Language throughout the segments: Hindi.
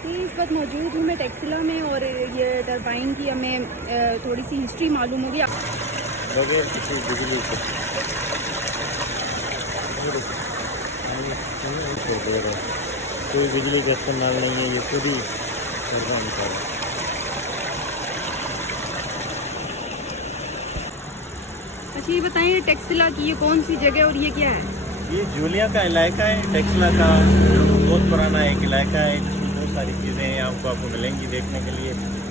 इस वक्त मौजूद हूँ मैं टेक्सिला में और ये टरबाइन की हमें थोड़ी सी हिस्ट्री मालूम होगी। बगैर किसी बिजली के कोई बिजली का इस्तेमाल नहीं है, ये खुद ही टरबाइन का है। अच्छा ये बताइए टेक्सिला की ये कौन सी जगह और ये क्या है? ये जूलिया का इलाका है, टेक्सिला का बहुत पुराना एक इलाका है जिसमें बहुत सारी चीज़ें हैं आपको मिलेंगी देखने के लिए।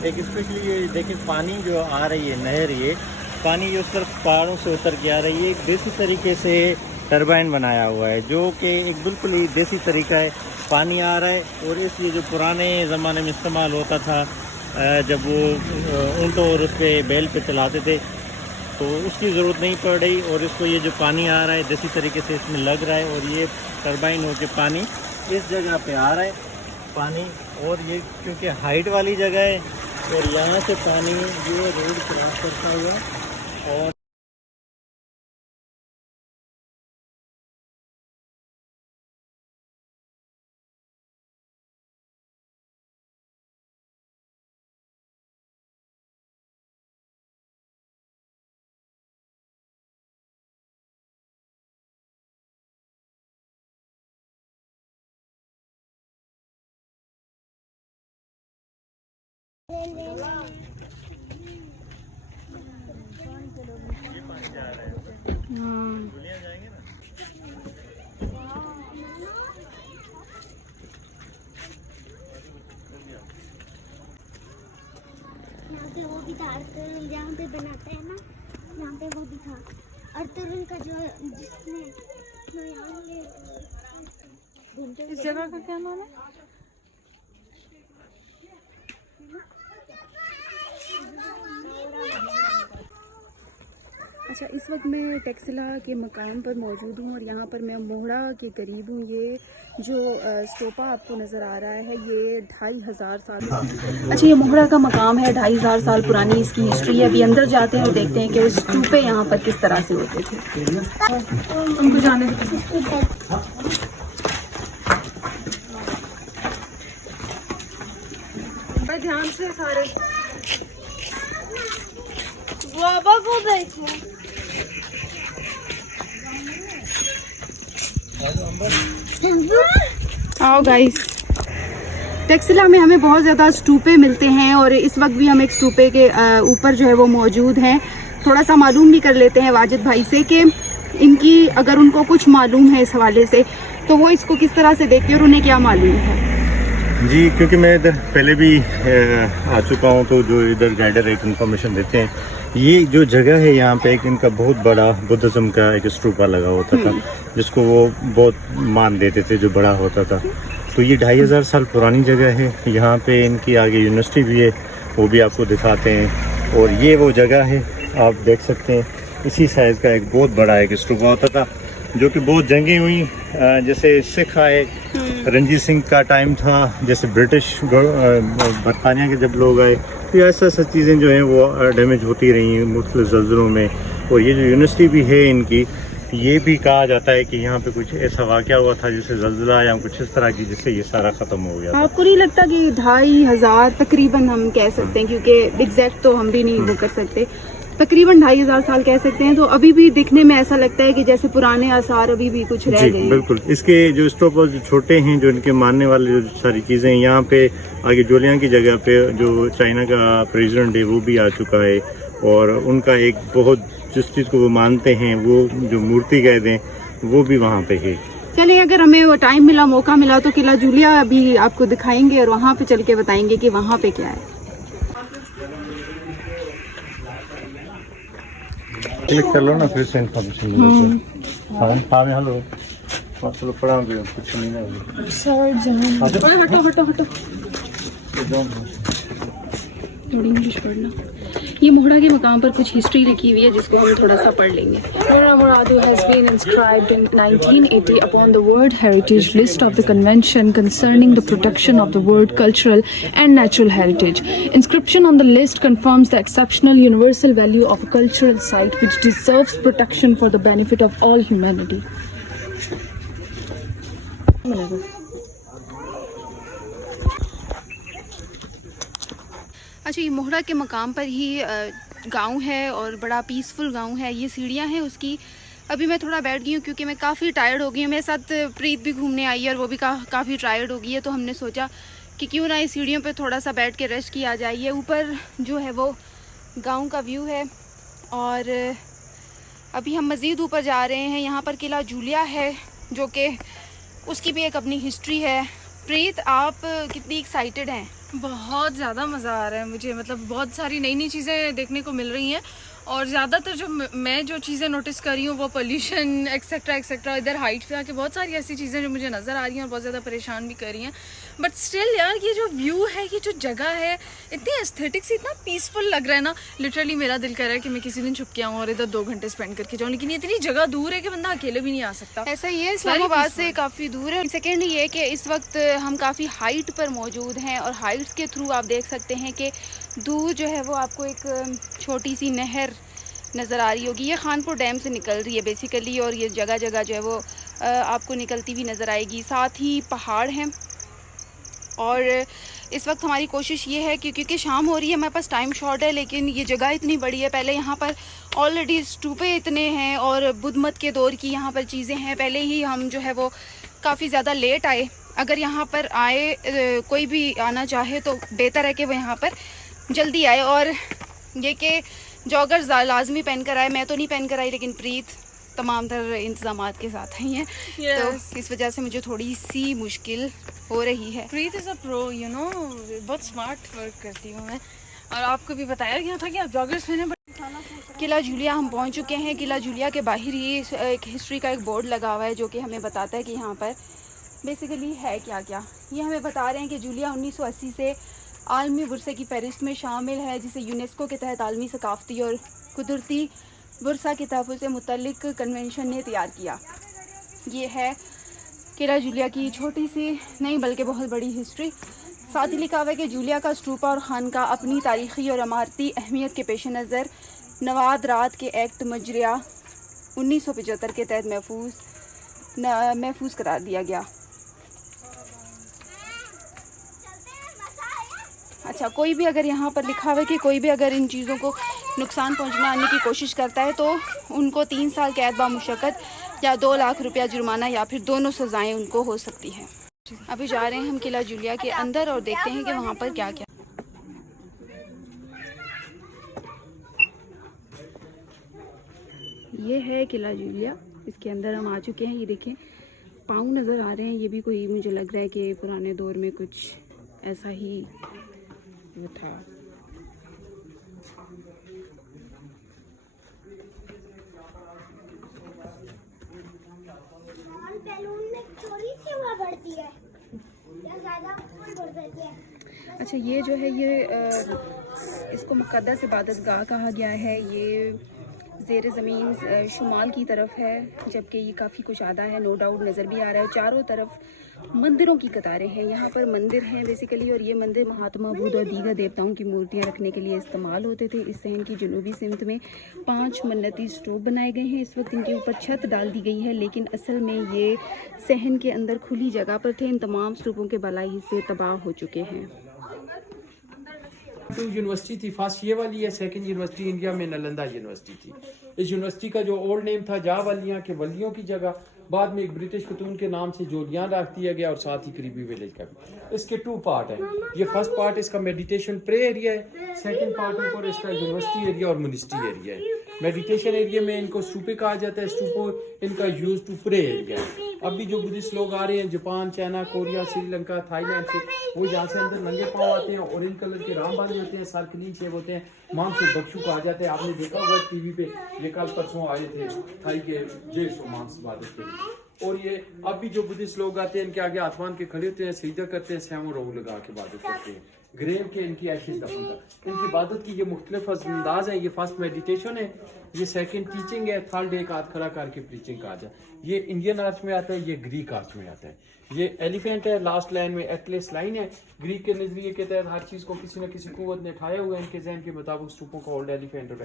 एक स्पेशली ये देखिए पानी जो आ रही है नहर, ये पानी जो उस तरफ पहाड़ों से उतर के आ रही है, एक देसी तरीके से टरबाइन बनाया हुआ है जो कि एक बिल्कुल ही देसी तरीका है। पानी आ रहा है और इसलिए जो पुराने ज़माने में इस्तेमाल होता था जब वो ऊँटों और उस पर बैल पे चलाते थे तो उसकी ज़रूरत नहीं पड़ रही, और इसको ये जो पानी आ रहा है देसी तरीके से इसमें लग रहा है और ये टरबाइन होकर पानी इस जगह पे आ रहा है पानी। और ये क्योंकि हाइट वाली जगह है और यहाँ से पानी ये रोड क्रॉस करता हुआ और ये पानी जा रहा है। जूलिया जाएंगे ना। यहाँ पे वो भी था अर्थरुल, जहाँ पे बनाते हैं ना, यहाँ पे वो भी था अर्थरुल का जो जिसने इस जगह का क्या नाम है? अच्छा इस वक्त मैं टेक्सिला के मकाम पर मौजूद हूँ और यहाँ पर मैं मोहरा के करीब हूँ। ये जो स्टोपा आपको नज़र आ रहा है ये 2500 साल। अच्छा ये मोहरा का मकाम है, 2500 साल पुरानी इसकी हिस्ट्री है। अभी अंदर जाते हैं और देखते हैं कि स्टूपे यहाँ पर किस तरह से होते थे। उनको जाने ध्यान से सारे बाबा को देखो। आओ गाइस, टेक्सिला में हमें बहुत ज़्यादा स्टूपे मिलते हैं और इस वक्त भी हम एक स्टूपे के ऊपर जो है वो मौजूद हैं। थोड़ा सा मालूम भी कर लेते हैं वाजिद भाई से कि इनकी अगर उनको कुछ मालूम है इस हवाले से तो वो इसको किस तरह से देखते हैं और उन्हें क्या मालूम है। जी, क्योंकि मैं इधर पहले भी आ चुका हूँ तो जो इधर गाइडर एक इन्फॉर्मेशन देते हैं, ये जो जगह है यहाँ पे एक इनका बहुत बड़ा बुद्धिज्म का एक स्टूपा लगा होता था जिसको वो बहुत मान देते थे, जो बड़ा होता था। तो ये 2500 साल पुरानी जगह है। यहाँ पे इनकी आगे यूनिवर्सिटी भी है, वो भी आपको दिखाते हैं। और ये वो जगह है, आप देख सकते हैं इसी साइज़ का एक बहुत बड़ा एक स्टूपा होता था जो कि बहुत जंगें हुई, जैसे सिख आए, रंजीत सिंह का टाइम था, जैसे ब्रिटिश बरतानिया के जब लोग आए, तो ऐसा चीज़ें जो हैं वो डैमेज होती रही हैं मुख्तलिफ ज़लज़लों में। और ये जो यूनिवर्सिटी भी है इनकी, ये भी कहा जाता है कि यहाँ पे कुछ ऐसा वाक़या हुआ था जैसे ज़लज़ला या कुछ इस तरह की, जिससे ये सारा ख़त्म हो गया था। आपको नहीं लगता कि 2500 तकरीबन हम कह सकते हैं, क्योंकि एग्जैक्ट तो हम भी नहीं वो कर सकते, तकरीबन 2500 साल कह सकते हैं। तो अभी भी दिखने में ऐसा लगता है कि जैसे पुराने आसार अभी भी कुछ रह गए। बिल्कुल, इसके जो स्टोपा जो छोटे हैं, जो इनके मानने वाले जो सारी चीज़ें, यहाँ पे आगे जोलिया की जगह पे जो चाइना का प्रेसिडेंट है वो भी आ चुका है और उनका एक बहुत जिस चीज़ को वो मानते हैं, वो जो मूर्ति कह दें, वो भी वहाँ पे है। चलिए अगर हमें वो टाइम मिला, मौका मिला तो किला जूलिया भी आपको दिखाएंगे और वहाँ पे चल के बताएंगे कि वहाँ पे क्या है। क्लिक कर लो ना, फिर से इन्फॉर्मेशन मिलेगी। हाँ हेलो, चलो पढ़ा कुछ नहीं है हटो थोड़ी इंग्लिश पढ़ना। ये मोहरा के मकाम पर कुछ हिस्ट्री लिखी हुई है जिसको हम थोड़ा सा पढ़ लेंगे। Muhra Moradu has been inscribed in 1980 upon the World Heritage List of the Convention concerning the protection of the world cultural and natural heritage. Inscription on the list confirms the exceptional universal value of a cultural site which deserves protection for the benefit of all humanity. अच्छा, ये मोहड़ा के मकाम पर ही गांव है और बड़ा पीसफुल गांव है। ये सीढ़ियाँ हैं उसकी। अभी मैं थोड़ा बैठ गई हूँ क्योंकि मैं काफ़ी टायर्ड हो गई हूँ। मेरे साथ प्रीत भी घूमने आई है और वो भी काफ़ी टायर्ड हो गई है, तो हमने सोचा कि क्यों ना इस सीढ़ियों पे थोड़ा सा बैठ के रेस्ट किया जाए। ये ऊपर जो है वो गांव का व्यू है और अभी हम मज़ीद ऊपर जा रहे हैं। यहाँ पर किला जूलिया है जो कि उसकी भी एक अपनी हिस्ट्री है। प्रीत, आप कितनी एक्साइटेड हैं? बहुत ज़्यादा मज़ा आ रहा है मुझे, मतलब बहुत सारी नई नई चीज़ें देखने को मिल रही हैं और ज़्यादातर जो मैं जो चीज़ें नोटिस कर रही हूँ वो पोल्यूशन एक्सेट्रा एक्सेट्रा। इधर हाइट पे आके बहुत सारी ऐसी चीज़ें जो मुझे नज़र आ रही हैं और बहुत ज़्यादा परेशान भी कर रही हैं। बट स्टिल यार, ये जो व्यू है, ये जो जगह है, इतनी एस्थेटिक से इतना पीसफुल लग रहा है ना। लिटरली मेरा दिल कर रहा है कि मैं किसी दिन छुप के आऊँ और इधर 2 घंटे स्पेंड करके जाऊँ, लेकिन ये इतनी जगह दूर है कि बंदा अकेले भी नहीं आ सकता। ऐसा ही है, इस्लामाबाद से काफ़ी दूर है। सेकेंड ये कि इस वक्त हम काफ़ी हाइट पर मौजूद हैं और हाइट्स के थ्रू आप देख सकते हैं कि दूर जो है वो आपको एक छोटी सी नहर नज़र आ रही होगी। ये खानपुर डैम से निकल रही है बेसिकली और ये जगह जगह जो है वो आपको निकलती हुई नज़र आएगी। साथ ही पहाड़ हैं और इस वक्त हमारी कोशिश ये है कि क्योंकि शाम हो रही है, हमारे पास टाइम शॉर्ट है, लेकिन ये जगह इतनी बड़ी है। पहले यहाँ पर ऑलरेडी स्तूपे इतने हैं और बुद्ध मत के दौर की यहाँ पर चीज़ें हैं। पहले ही हम जो है वो काफ़ी ज़्यादा लेट आए। अगर यहाँ पर आए, कोई भी आना चाहे तो बेहतर है कि वो यहाँ पर जल्दी आए। और ये कि जॉगर्स लाजमी पहन कर आए। मैं तो नहीं पहन कर आई, लेकिन प्रीत तमाम तर इंतजामात के साथ आई हैं। तो इस वजह से मुझे थोड़ी सी मुश्किल हो रही है। Preet is a pro, you know, बहुत स्मार्ट वर्क करती हूँ मैं। और आपको भी बताया गया था कि आप जॉगर्स पहने। किला जूलिया हम पहुंच चुके हैं। किला जूलिया के बाहर ही एक हिस्ट्री का एक बोर्ड लगा हुआ है जो कि हमें बताता है कि यहाँ पर बेसिकली है क्या क्या। ये हमें बता रहे हैं कि जूलिया 1980 से आलमी वर्से की फहरिस्त में शामिल है, जिसे यूनेस्को के तहत आलमी सकाफती और कुदरती वर्सा के तहफ़्फ़ुज़ से मुतल्लिक कन्वेंशन ने तैयार किया। ये है किला जूलिया की छोटी सी नहीं बल्कि बहुत बड़ी हिस्ट्री। साथ ही लिखा हुआ है कि जूलिया का स्टूपा और खानका अपनी तारीख़ी और इमारती अहमियत के पेश नज़र नवाद रात के एक्ट मजरिया 1975 के तहत महफूज करार दिया गया। अच्छा, कोई भी अगर यहाँ पर लिखा हुआ है कि कोई भी अगर इन चीज़ों को नुकसान पहुँचाने की कोशिश करता है तो उनको 3 साल कैद बामुशक्कत या 2 लाख रुपया जुर्माना या फिर दोनों सज़ाएं उनको हो सकती हैं। अभी जा रहे हैं हम किला जूलिया के अंदर और देखते हैं कि वहाँ पर क्या क्या। ये है किला जूलिया, इसके अंदर हम आ चुके हैं। ये देखें, पाँव नज़र आ रहे हैं। ये भी कोई मुझे लग रहा है कि पुराने दौर में कुछ ऐसा ही वो था। बैलून में चोरी से हुआ बढ़ती है या ज़्यादा बढ़ जाती है। अच्छा, ये जो है ये इसको मुक़द्दस इबादत गाह कहा गया है। ये ज़ेर ज़मीन शुमाल की तरफ है, जबकि ये काफ़ी कुशादा है, नो डाउट नज़र भी आ रहा है। चारों तरफ मंदिरों की कतारें हैं। यहाँ पर मंदिर हैं बेसिकली, और ये मंदिर महात्मा बुद्ध और दीगर देवताओं की मूर्तियाँ रखने के लिए इस्तेमाल होते थे। इस शहर की जनूबी सिमत में 5 मन्नती स्तूप बनाए गए हैं। इस वक्त इनके ऊपर छत डाल दी गई है, लेकिन असल में ये सहन के अंदर खुली जगह पर थे। इन तमाम स्तूपों के बलाई हिस्से तबाह हो चुके हैं। तो यूनिवर्सिटी थी, फर्स्ट ये वाली है। सेकंड यूनिवर्सिटी इंडिया में नालंदा यूनिवर्सिटी थी। इस यूनिवर्सिटी का जो ओल्ड नेम था जावालियाँ के वलियों की जगह, बाद में एक ब्रिटिश खतून के नाम से जोलियाँ रख दिया गया और साथ ही करीबी विलेज का भी। इसके 2 पार्ट हैं। ये फर्स्ट पार्ट इसका मेडिटेशन प्रे एरिया है, सेकंड पार्ट ऊपर इसका यूनिवर्सिटी एरिया और मिनिस्ट्री एरिया है। मेडिटेशन एरिया में इनको स्तूपे कहा जाता है। स्तूपो इनका यूज टू प्रे एरिया है। अब भी जो बुद्धिस्ट लोग आ रहे हैं Japan, China, Korea, Sri Lanka, Thailand से, वो यहाँ से अंदर नंगे पाँव आते हैं, ऑरेंज कलर के राम बांधे होते हैं, सर क्लीन शेव होते हैं, मांग से बख्शू कहा जाता है। आपने देखा होगा टीवी पे, ये कल परसों आए थे थाई के 150 मांस इबादत के लिए। और ये अब भी जो बुद्धिस्ट लोग आते हैं, इनके आगे आसमान के खड़े होते हैं, सीधा करते हैं, सैम रोग लगा के इबादत करते हैं। ग्रेव के इनकी ऐशिश दफन का इनकी इबादत की ये मुख्तलिफ अंदाज है। ये फर्स्ट मेडिटेशन है, ये सेकंड टीचिंग है, थर्ड एक हाथ खड़ा करके प्रीचिंग का आ जाए। ये इंडियन आर्ट में आता है, ये ग्रीक आर्ट में आता है। ये एलिफेंट है, लास्ट लाइन में एक्लेस लाइन है। ग्रीक के नजरिए के तहत हर चीज को किसी न किसी कुव्वत ने ठाया हुआ है, इनके जहन के मुताबिक स्तूपों को ओल्ड एलिफेंट और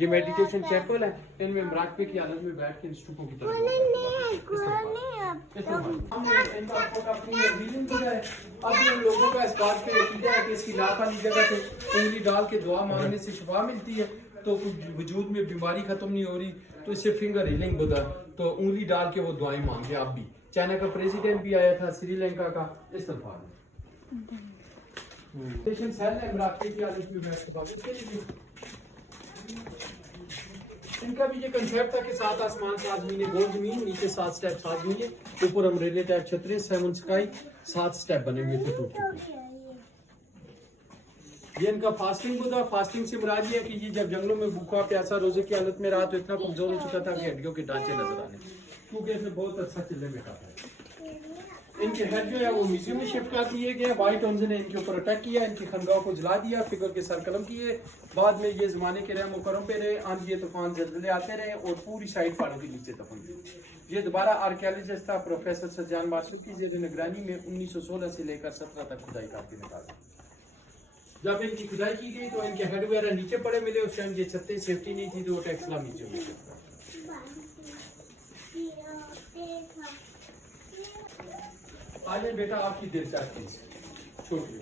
ये मेडिटेशन चैपल है, इनमें मुराकबे की हालत में बैठ के इन स्तूपों की तरफ अब इन लोगों का इस बात पे यकीन है कि इसकी लाख वाली जगह पे उंगली डाल के दुआ मांगने से शिफा मिलती है, तो वजूद में बीमारी खत्म नहीं हो रही तो इससे फिंगर हीलिंग बुधा, तो उंगली डाल के वो दुआएं मांगे। आप भी चाइना का प्रेसिडेंट भी आया था, श्रीलंका का इस्तीफा इनका भी ये कंसेप्ट था कि 7 आसमान 7 महीने गोल जमीन, नीचे 7 स्टेप 7 महीने, ऊपर अम्ब्रेले टाइप छतरी 7 स्काई, 7 स्टेप बने हुए थे टूट चुके। ये इनका फास्टिंग बुधा, फास्टिंग से मुराद ये है कि ये जब जंगलों में भूखा प्यासा रोजे की हालत में रहा तो इतना कमजोर हो चुका था कि हड्डियों के ढांचे नजर आने, क्योंकि इसने बहुत अच्छा चिल्ले में खाता है। इनके हेड जो है वो म्यूजियम में शिफ्ट कर दिए गए, व्हाइट हंस ने इनके ऊपर अटैक किया, इनकी खनगाहों को जला दिया, फिगर के सर कलम किए। बाद में ये जमाने के रहम करम पे रहे, आंधी तूफान जल्जले आते रहे और पूरी साइड पहाड़ों के नीचे दफन हुए। ये दोबारा आर्कियोलॉजिस्ट था प्रोफेसर सज्जान मासूद की जेर निगरानी में 1916 से लेकर 17 तक खुदाई करके निकाला। जब इनकी खुदाई की गई तो इनके हेड वगैरह नीचे पड़े मिले, उस टाइम ये छत्ते सेफ्टी नहीं थी तो वो टेक्सला नीचे मिले। आज बेटा आपकी दिलचस्पी छोटी,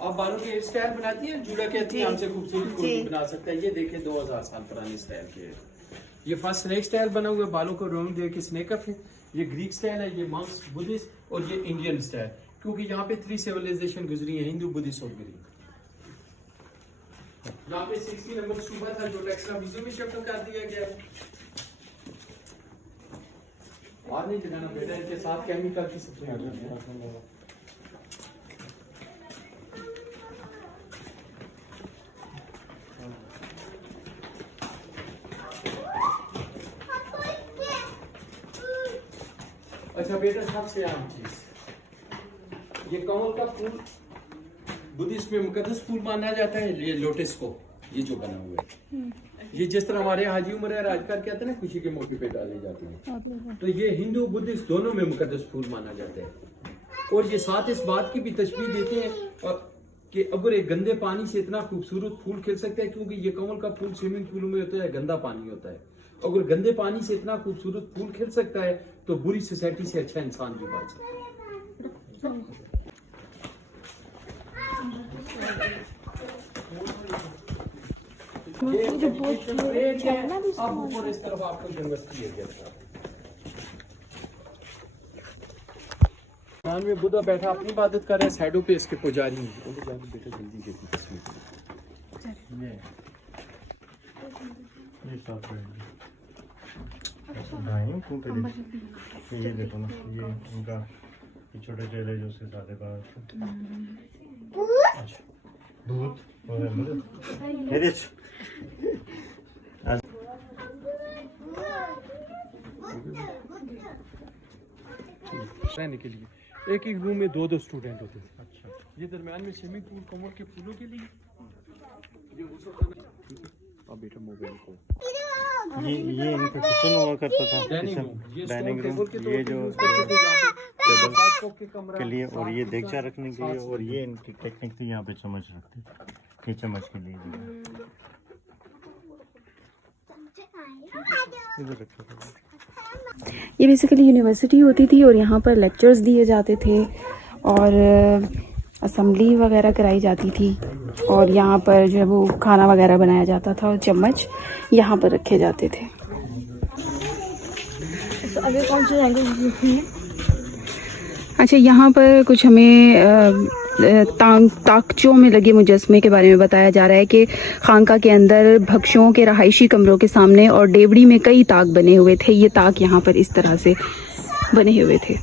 आप बालों के स्टाइल बनाती हैं, जुड़ा कहती है, हमसे खूबसूरत कोई बना सकता है। ये देखें 2000 साल पुराने स्टाइल के, ये फर्स्ट स्नेक स्टाइल बना हुआ है, बालों को रोंग दे के स्नेकअप है। ये ग्रीक स्टाइल है, ये मंक्स बुद्धिस्ट, और ये इंडियन स्टाइल, क्योंकि यहाँ पे 3 सिविलाइजेशन गुजरी है, हिंदू बुद्धिस्ट और ग्रीक। यहाँ पे 60 नंबर सूबा था जो टेक्सला म्यूजियम में शिफ्ट कर दिया गया। और नहीं जगाना बेटा, इनके साथ केमिकल की सप्लाई है। अच्छा बेटा, सबसे आम चीज ये कमल का फूल बुद्धिस्ट में मुकद्दस फूल माना जाता है। ये लोटस को, ये जो बना हुआ है, ये जिस तरह हमारे हाजी उमर है राजकर कहते हैं ना, खुशी के मौके पे डाले जाते हैं, तो ये हिंदू बुद्धिस्ट दोनों में मुकद्दस फूल माना जाता है। और ये साथ इस बात की भी तशबीह देते हैं कि अगर एक गंदे पानी से इतना खूबसूरत फूल खिल सकता है, क्योंकि ये कमल का फूल स्विमिंग पूल में होता है, गंदा पानी होता है। अगर गंदे पानी से इतना खूबसूरत फूल खिल सकता है तो बुरी सोसाइटी से अच्छा इंसान भी बन सकता है। अब ऊपर इस तरफ आपको यूनिवर्सिटी एरिया में बुद्धा बैठा अपनी इबादत कर रहे हैं, साइडों पे इसके पुजारी हैं। बेटा जल्दी देखिए तस्वीर, ये देखो ना, ये उनका छोटे चेले जो से सारे बाहर भूत रहने के लिए एक रूम में 2 स्टूडेंट होते हैं। अच्छा, ये दरमियान में स्विमिंग पूल कमर के फूलों के लिए, ये अब बेटा मोबाइल को ये इनका किचन हुआ करता था, डाइनिंग रूम, ये जो के लिए, और ये देगचा रखने के लिए, और ये इनकी टेक्निक थी, यहाँ पे चम्मच रखते, ये चम्मच के लिए इधर रखा था। ये बेसिकली यूनिवर्सिटी होती थी और यहाँ पर लेक्चर्स दिए जाते थे और असम्बली वगैरह कराई जाती थी, और यहाँ पर जो है वो खाना वगैरह बनाया जाता था और चम्मच यहाँ पर रखे जाते थे। तो आगे कौन सी लैंग्वेज है? अच्छा, यहाँ पर कुछ हमें ताकचों में लगे मुजस्मे के बारे में बताया जा रहा है कि खानका के अंदर भक्षुओं के रहायशी कमरों के सामने और डेवड़ी में कई ताक बने हुए थे। ये ताक यहाँ पर इस तरह से बने हुए थे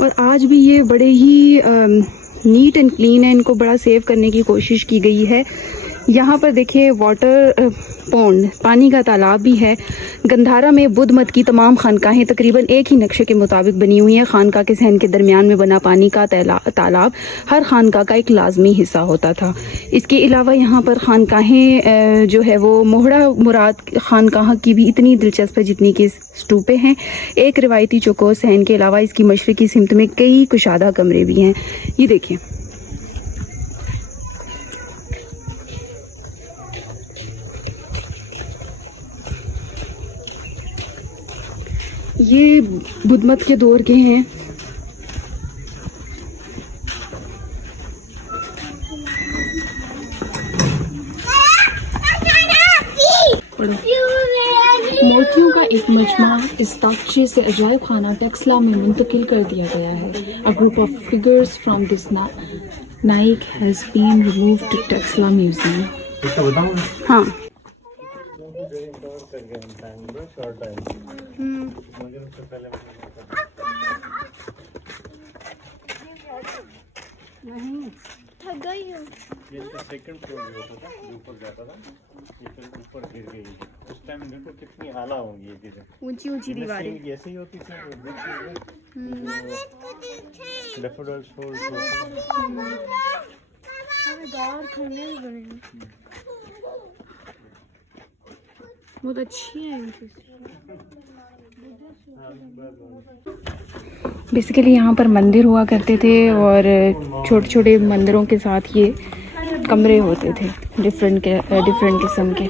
और आज भी ये बड़े ही नीट एंड क्लीन है, इनको बड़ा सेव करने की कोशिश की गई है। यहाँ पर देखिए वाटर पौंड पानी का तालाब भी है। गंधारा में बुद्ध मत की तमाम खानकाहें तकरीबन एक ही नक्शे के मुताबिक बनी हुई हैं। खानका के सहन के दरमियान में बना पानी का तालाब हर खानका का एक लाजमी हिस्सा होता था। इसके अलावा यहाँ पर खानकाहें जो है वो मोहड़ा मुराद खानकाह की भी इतनी दिलचस्प है जितनी कि स्तूपें हैं। एक रिवायती चौकोर सहन के अलावा इसकी मशरकी सिमत में कई कुशादा कमरे भी हैं। ये देखिए, ये बुद्ध मत के दौर के हैं। मूर्तियों का एक मजमा इस ताकचे से अजायब खाना टेक्सला में मुंतकिल कर दिया गया है। A group of figures from this नाइक has been removed to Taxila museum. हाँ, थक गई हूँ। ये इसका सेकंड फ्लोर भी होता था, ऊपर जाता था, ये फिर ऊपर गिर गई। उस टाइम देखो कितनी आला होंगी ये चीजें, ऊंची ऊंची दीवारें। ऐसे ही होती थी डेफोडिल्स फूल। बहुत अच्छी है। बेसिकली यहाँ पर मंदिर हुआ करते थे और छोटे छोटे मंदिरों के साथ ये कमरे होते थे डिफरेंट किस्म के।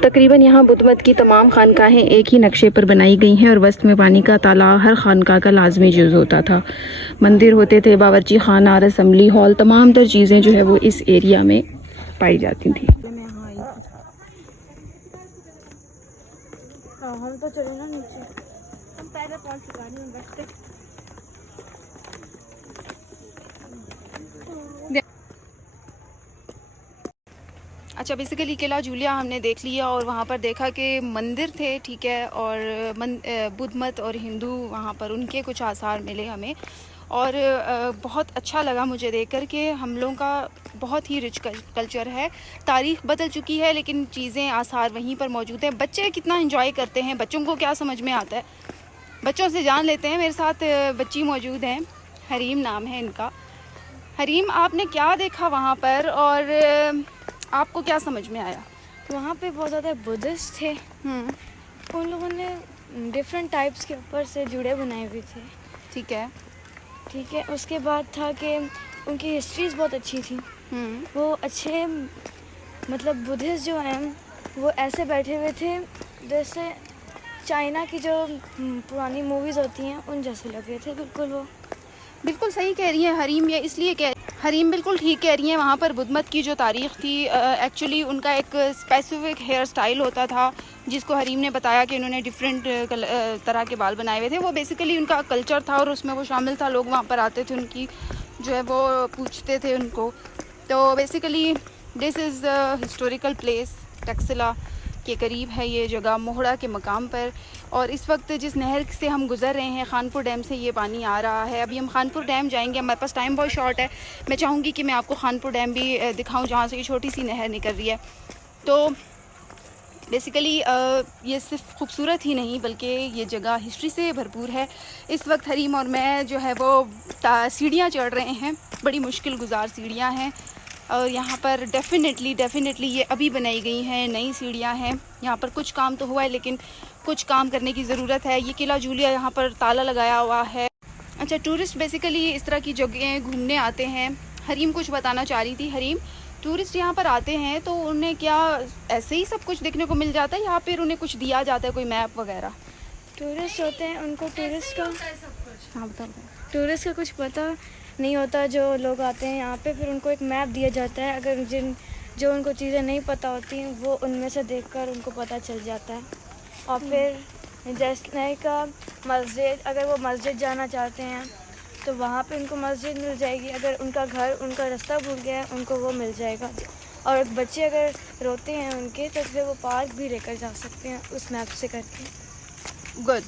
तकरीबन यहाँ बुद्ध मत की तमाम खानकाहें एक ही नक्शे पर बनाई गई हैं और वस्त में पानी का तालाब हर खानका का लाजमी जुज़ होता था। मंदिर होते थे, बावर्ची खाना और असम्बली हॉल, तमाम तर चीज़ें जो है वो इस एरिया में पाई जाती थी। हम तो चले ना नीचे, हम पहले कौन सी गाड़ी में बैठते। अच्छा, बेसिकली किला जूलिया हमने देख लिया और वहाँ पर देखा कि मंदिर थे, ठीक है, और बुद्ध मत और हिंदू वहाँ पर उनके कुछ आसार मिले हमें और बहुत अच्छा लगा मुझे देखकर कि हम लोगों का बहुत ही रिच कल्चर है। तारीख़ बदल चुकी है लेकिन चीज़ें आसार वहीं पर मौजूद हैं। बच्चे कितना एंजॉय करते हैं, बच्चों को क्या समझ में आता है, बच्चों से जान लेते हैं। मेरे साथ बच्ची मौजूद हैं, हरीम नाम है इनका। हरीम, आपने क्या देखा वहाँ पर और आपको क्या समझ में आया? वहाँ पे बहुत ज़्यादा बुद्धिस्ट थे। उन लोगों ने डिफरेंट टाइप्स के ऊपर से जुड़े बनाए हुए थे। ठीक है, ठीक है। उसके बाद था कि उनकी हिस्ट्रीज बहुत अच्छी थी। वो अच्छे, मतलब बुद्धिस्ट जो हैं वो ऐसे बैठे हुए थे जैसे चाइना की जो पुरानी मूवीज़ होती हैं उन जैसे लग रहे थे बिल्कुल। वो बिल्कुल सही कह रही हैं हरीम, ये इसलिए हरीम बिल्कुल ठीक कह रही हैं। वहाँ पर बुद्ध मत की जो तारीख़ थी, एक्चुअली उनका एक स्पेसिफिक हेयर स्टाइल होता था जिसको हरीम ने बताया कि उन्होंने डिफरेंट तरह के बाल बनाए हुए थे। वो बेसिकली उनका कल्चर था और उसमें वो शामिल था। लोग वहाँ पर आते थे, उनकी जो है वो पूछते थे उनको। तो basically this is historical place, Taxila के करीब है ये जगह, मोहड़ा के मकाम पर। और इस वक्त जिस नहर से हम गुज़र रहे हैं, खानपुर डैम से ये पानी आ रहा है। अभी हम खानपुर डैम जाएंगे, हमारे पास टाइम बहुत शॉर्ट है। मैं चाहूँगी कि मैं आपको खानपुर डैम भी दिखाऊँ जहाँ से ये छोटी सी नहर निकल रही है। तो बेसिकली ये सिर्फ खूबसूरत ही नहीं बल्कि ये जगह हिस्ट्री से भरपूर है। इस वक्त हरीम और मैं जो है वो सीढ़ियाँ चढ़ रहे हैं, बड़ी मुश्किल गुजार सीढ़ियाँ हैं और यहाँ पर डेफिनेटली ये अभी बनाई गई हैं, नई सीढ़ियाँ हैं। यहाँ पर कुछ काम तो हुआ है लेकिन कुछ काम करने की ज़रूरत है। ये किला जूलिया यहाँ पर ताला लगाया हुआ है। अच्छा, टूरिस्ट बेसिकली इस तरह की जगह घूमने आते हैं। हरीम कुछ बताना चाह रही थी। हरीम, टूरिस्ट यहाँ पर आते हैं तो उन्हें क्या ऐसे ही सब कुछ देखने को मिल जाता है या फिर उन्हें कुछ दिया जाता है, कोई मैप वगैरह? टूरिस्ट होते हैं, उनको टूरिस्ट का, हाँ बताओ। टूरिस्ट का कुछ पता नहीं होता। जो लोग आते हैं यहाँ पे फिर उनको एक मैप दिया जाता है। अगर जो उनको चीज़ें नहीं पता होती हैं वो उनमें से देखकर उनको पता चल जाता है। और फिर जैसे का मस्जिद, अगर वो मस्जिद जाना चाहते हैं तो वहाँ पे उनको मस्जिद मिल जाएगी। अगर उनका घर, उनका रास्ता भूल गया है उनको वो मिल जाएगा। और बच्चे अगर रोते हैं उनके तो फिर वो पार्क भी लेकर जा सकते हैं उस मैप से करके। गुड।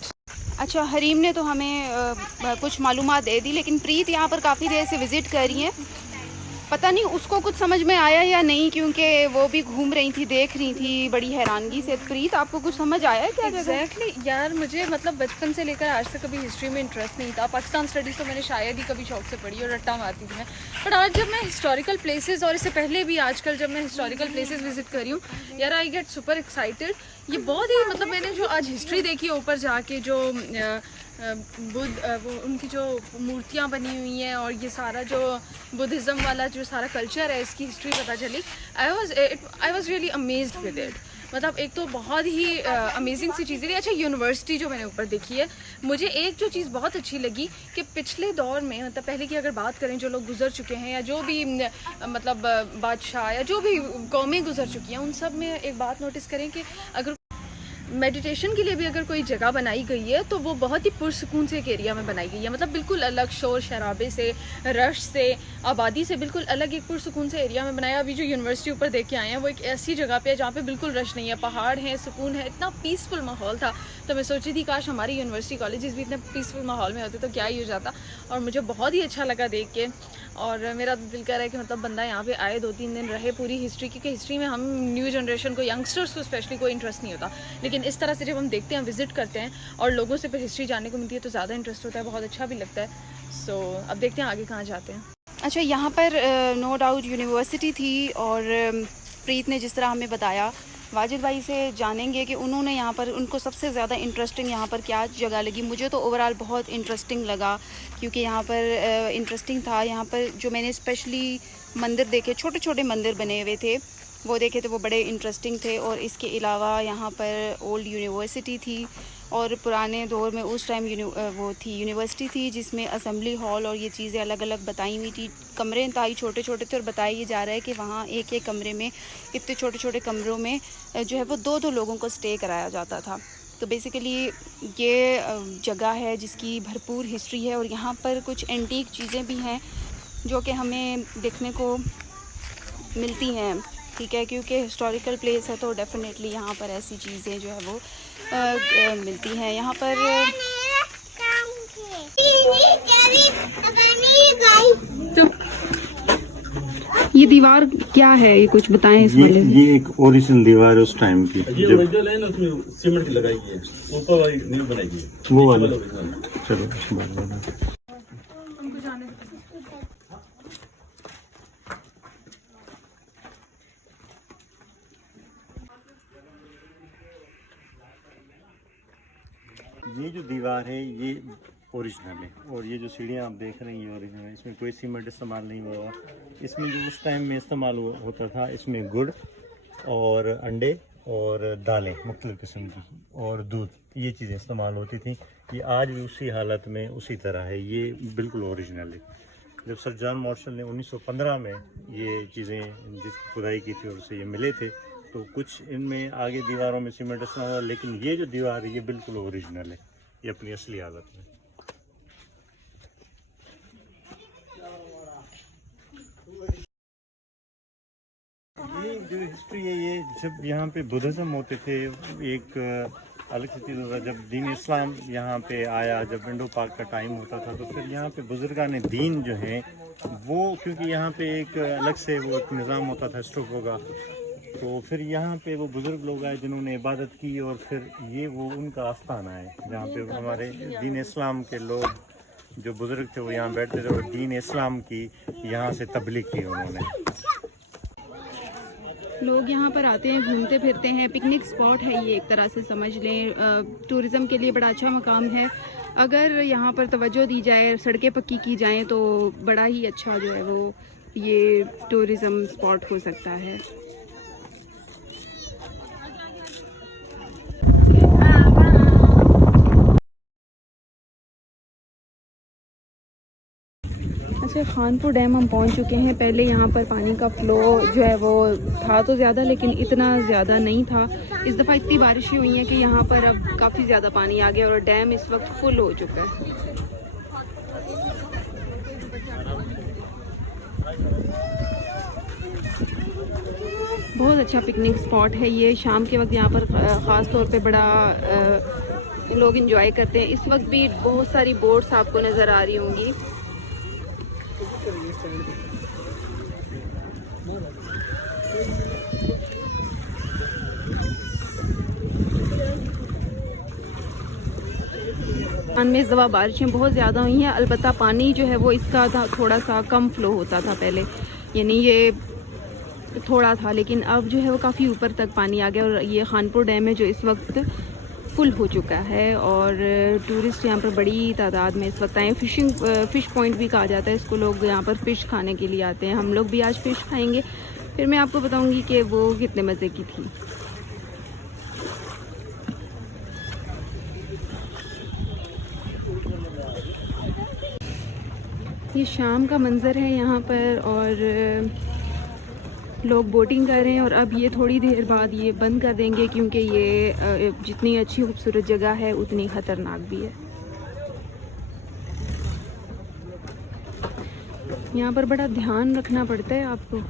अच्छा, हरीम ने तो हमें कुछ मालूमात दे दी, लेकिन प्रीत यहाँ पर काफ़ी देर से विज़िट कर रही है। पता नहीं उसको कुछ समझ में आया या नहीं, क्योंकि वो भी घूम रही थी, देख रही थी बड़ी हैरानगी से। प्रीत, आपको कुछ समझ आया है क्या? एग्जैक्टली यार, मुझे मतलब बचपन से लेकर आज तक कभी हिस्ट्री में इंटरेस्ट नहीं था। पाकिस्तान स्टडीज़ तो मैंने शायद ही कभी शौक से पढ़ी और रट्टा मारती थी मैं। पर आज जब मैं हिस्टोरिकल प्लेसेस, और इससे पहले भी आजकल जब मैं हिस्टोरिकल प्लेसेस विजिट कर रही हूँ यार, आई गेट सुपर एक्साइटेड। ये बहुत ही मतलब मैंने जो आज हिस्ट्री देखी है ऊपर जाके, जो बुद्ध वो उनकी जो मूर्तियाँ बनी हुई हैं और ये सारा जो बुद्धिज़्म वाला जो सारा कल्चर है, इसकी हिस्ट्री पता चली। I was really amazed with it. मतलब एक तो बहुत ही अमेजिंग सी चीज़ें थी। अच्छा, यूनिवर्सिटी जो मैंने ऊपर देखी है, मुझे एक जो चीज़ बहुत अच्छी लगी कि पिछले दौर में, मतलब पहले की अगर बात करें, जो लोग गुजर चुके हैं या जो भी मतलब बादशाह या जो भी कौमें गुजर चुकी हैं, उन सब में एक बात नोटिस करें कि अगर मेडिटेशन के लिए भी अगर कोई जगह बनाई गई है तो वो बहुत ही पुरसकून से एक एरिया में बनाई गई है। मतलब बिल्कुल अलग, शोर शराबे से, रश से, आबादी से बिल्कुल अलग एक पुरसकून से एरिया में बनाया। अभी जो यूनिवर्सिटी ऊपर देख के आए हैं वो एक ऐसी जगह पे है जहाँ पे बिल्कुल रश नहीं है, पहाड़ है, सुकून है, इतना पीसफुल माहौल था। तो मैं सोची थी काश हमारी यूनिवर्सिटी कॉलेजेस भी इतने पीसफुल माहौल में होते तो क्या ही हो जाता। और मुझे बहुत ही अच्छा लगा देख के, और मेरा तो दिल कर रहा है कि मतलब बंदा यहाँ पे आए, 2-3 दिन रहे पूरी हिस्ट्री, क्योंकि हिस्ट्री में हम न्यू जनरेशन को, यंगस्टर्स को स्पेशली कोई इंटरेस्ट नहीं होता, लेकिन इस तरह से जब हम देखते हैं, विजिट करते हैं और लोगों से फिर हिस्ट्री जानने को मिलती है तो ज़्यादा इंटरेस्ट होता है, बहुत अच्छा भी लगता है। सो अब देखते हैं आगे कहाँ जाते हैं। अच्छा, यहाँ पर नो डाउट यूनिवर्सिटी थी, और प्रीत ने जिस तरह हमें बताया, वाजिद भाई से जानेंगे कि उन्होंने यहाँ पर, उनको सबसे ज़्यादा इंटरेस्टिंग यहाँ पर क्या जगह लगी। मुझे तो ओवरऑल बहुत इंटरेस्टिंग लगा, क्योंकि यहाँ पर इंटरेस्टिंग था। यहाँ पर जो मैंने स्पेशली मंदिर देखे, छोटे छोटे मंदिर बने हुए थे, वो देखे थे, वो बड़े इंटरेस्टिंग थे। और इसके अलावा यहाँ पर ओल्ड यूनिवर्सिटी थी, और पुराने दौर में उस टाइम वो थी यूनिवर्सिटी थी जिसमें असेंबली हॉल और ये चीज़ें अलग अलग बताई हुई थी। कमरे इंतहाई छोटे छोटे थे, और बताया ये जा रहा है कि वहाँ एक एक कमरे में, इतने छोटे छोटे कमरों में जो है वो 2-2 लोगों को स्टे कराया जाता था। तो बेसिकली ये जगह है जिसकी भरपूर हिस्ट्री है, और यहाँ पर कुछ एंटीक चीज़ें भी हैं जो कि हमें देखने को मिलती हैं। ठीक है, क्योंकि हिस्टोरिकल प्लेस है तो डेफिनेटली यहाँ पर ऐसी चीज़ें जो है वो मिलती हैं। यहाँ पर तो ये दीवार क्या है, ये कुछ बताएं इस वाले। ये एक ओरिजिनल दीवार है उस टाइम की, ये ओरिजिनल है ना, उसमें सीमेंट की लगाई गई है, ऊपर वाली नींव बनाई गई है, वो वाला। चलो ये जो दीवार है ये ओरिजिनल है, और ये जो सीढ़ियाँ आप देख रहे हैं ये ओरिजिनल है। इसमें कोई सीमेंट इस्तेमाल नहीं हुआ। इसमें जो उस टाइम में इस्तेमाल होता था, इसमें गुड़ और अंडे और दालें मुख्तलिफ किस्म की और दूध, ये चीज़ें इस्तेमाल होती थी। ये आज भी उसी हालत में उसी तरह है, ये बिल्कुल ओरिजिनल है। जब सर जॉन मार्शल ने 1915 में ये चीज़ें जिसकी खुदाई की थी और उससे ये मिले थे, तो कुछ इनमें आगे दीवारों में सीमेंट इस्तेमाल हुआ, लेकिन ये जो दीवार है ये बिल्कुल ओरिजिनल है, ये अपनी असली हालत में। ये जो हिस्ट्री है, ये जब यहाँ पे बुद्धिज़्म होते थे, एक अलग सी चीज़ होता, जब दीन इस्लाम यहाँ पे आया, जब इंडो पाक का टाइम होता था, तो फिर यहाँ पे बुजुर्गान दीन जो हैं वो, क्योंकि यहाँ पे एक अलग से वो एक निज़ाम होता था स्टोकों का, तो फिर यहाँ पे वो बुज़ुर्ग लोग आए जिन्होंने इबादत की, और फिर ये वो उनका आस्थाना है जहाँ पे हमारे दीन इस्लाम के लोग जो बुज़ुर्ग थे वो यहाँ बैठते थे और दीन इस्लाम की यहाँ से तबलीग की उन्होंने। लोग यहाँ पर आते हैं, घूमते फिरते हैं, पिकनिक स्पॉट है ये, एक तरह से समझ लें। टूरिज़म के लिए बड़ा अच्छा मकाम है। अगर यहाँ पर तवज्जो दी जाए, सड़कें पक्की की जाएं, तो बड़ा ही अच्छा जो है वो ये टूरिज़म स्पॉट हो सकता है। अच्छा, खानपुर डैम हम पहुंच चुके हैं। पहले यहाँ पर पानी का फ़्लो जो है वो था तो ज़्यादा, लेकिन इतना ज़्यादा नहीं था। इस दफ़ा इतनी बारिशें हुई हैं कि यहाँ पर अब काफ़ी ज़्यादा पानी आ गया और डैम इस वक्त फुल हो चुका है। बहुत अच्छा पिकनिक स्पॉट है ये। शाम के वक्त यहाँ पर ख़ास तौर पे बड़ा लोग इंजॉय करते हैं। इस वक्त भी बहुत सारी बोट्स आपको नज़र आ रही होंगी। में इस दफ़ा बारिशें बहुत ज़्यादा हुई हैं। अलबत्ता पानी जो है वो इसका थोड़ा सा कम फ्लो होता था पहले, यानी ये थोड़ा था, लेकिन अब जो है वो काफ़ी ऊपर तक पानी आ गया और ये खानपुर डैम है जो इस वक्त फुल हो चुका है और टूरिस्ट यहाँ पर बड़ी तादाद में इस वक्त आए। फ़िश पॉइंट भी कहा जाता है इसको, लोग यहाँ पर फ़िश खाने के लिए आते हैं। हम लोग भी आज फ़िश खाएंगे, फिर मैं आपको बताऊँगी कि वो कितने मज़े की थी। ये शाम का मंज़र है यहाँ पर और लोग बोटिंग कर रहे हैं और अब ये थोड़ी देर बाद ये बंद कर देंगे क्योंकि ये जितनी अच्छी खूबसूरत जगह है उतनी ख़तरनाक भी है। यहाँ पर बड़ा ध्यान रखना पड़ता है आपको।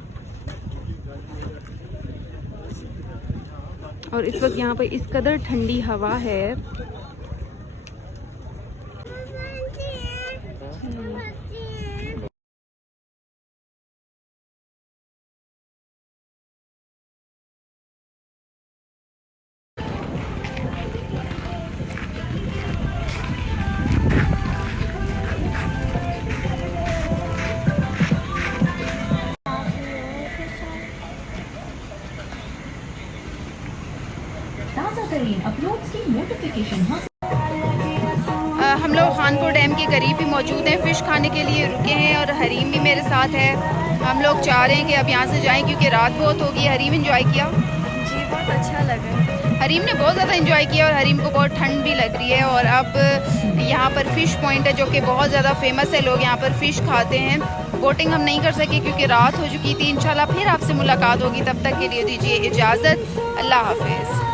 और इस वक्त यहाँ पर इस कदर ठंडी हवा है। हम लोग खानपुर डैम के करीब ही मौजूद हैं, फ़िश खाने के लिए रुके हैं और हरीम भी मेरे साथ है। हम लोग चाह रहे हैं कि अब यहाँ से जाएं क्योंकि रात बहुत होगी। हरीम एंजॉय किया? जी बहुत अच्छा लगा। हरीम ने बहुत ज़्यादा एंजॉय किया और हरीम को बहुत ठंड भी लग रही है। और अब यहाँ पर फ़िश पॉइंट है जो कि बहुत ज़्यादा फेमस है, लोग यहाँ पर फ़िश खाते हैं। बोटिंग हम नहीं कर सके क्योंकि रात हो चुकी थी। इंशाल्लाह फिर आपसे मुलाकात होगी, तब तक के लिए दीजिए इजाज़त। अल्लाह हाफ़िज़।